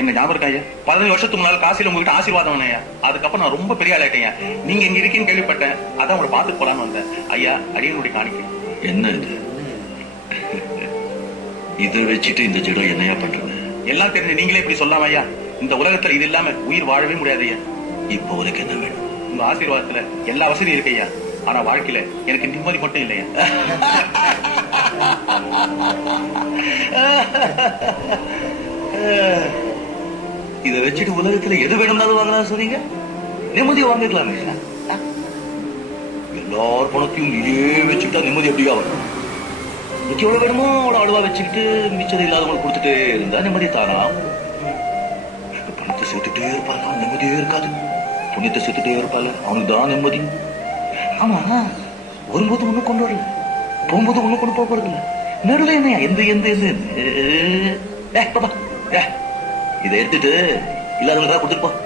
என்ன ஞாபகம் இருக்கா ஐயா? 15 வருஷத்துக்கு முன்னால காசில உங்ககிட்ட ஆசீர்வாதம் ஐயா. அதுக்கப்புறம் நான் ரொம்ப பெரிய ஆளாயிட்டேன். நீங்க இங்க இருக்கீன்னு கேள்விப்பட்டேன். அதான் உங்களை பார்த்துட்டு போலான்னு வந்தேன். ஐயா, அடியனுடைய காணிக்கை. என்ன இது? இதை வச்சுட்டு இந்த ஜடம் என்னையா பண்றது? எல்லாம் தெரிஞ்சு நீங்களே இப்படி சொல்லாம ஐயா. இந்த உலகத்துல இது இல்லாம உயிர் வாழவே முடியாது ஐயா. இப்போ உனக்கு என்ன வேணும்? உங்க ஆசீர்வாதத்துல எல்லா வசதியும் இருக்கு ஐயா. ஆனா வாழ்க்கையில எனக்கு நிம்மதி மட்டும் இல்லையா. இதை வச்சுட்டு உலகத்துல எது வேணும்னாலும் வாங்கலாம் சொன்னீங்க. நிம்மதியை வாங்கிக்கலாமே. எல்லார் பணத்தையும் நீயே வச்சுக்கிட்டா நிம்மதி எப்படியா வரும்? மிச்சம் எவ்வளவு வேணுமோ அவ்வளவு அளவா வச்சுக்கிட்டு மிச்சம் இல்லாதவங்களுக்கு கொடுத்துட்டே இருந்தா நிம்மதி தானா? பணத்தை சேர்த்துட்டே இருப்பாங்க, நிம்மதியே இருக்காது. புண்ணியத்தை சேர்த்துட்டே இருப்பாங்க, அவனுக்கு தான் நிம்மதி. ஆமா, வரும்போது ஒண்ணு கொண்டு வரல, போகும்போது ஒண்ணு கொண்டு போக போறது இல்ல. நடுவில் என்ன எந்த எந்த எந்த இதை எடுத்துட்டு இல்லாதவங்க கொடுத்துருப்போம்.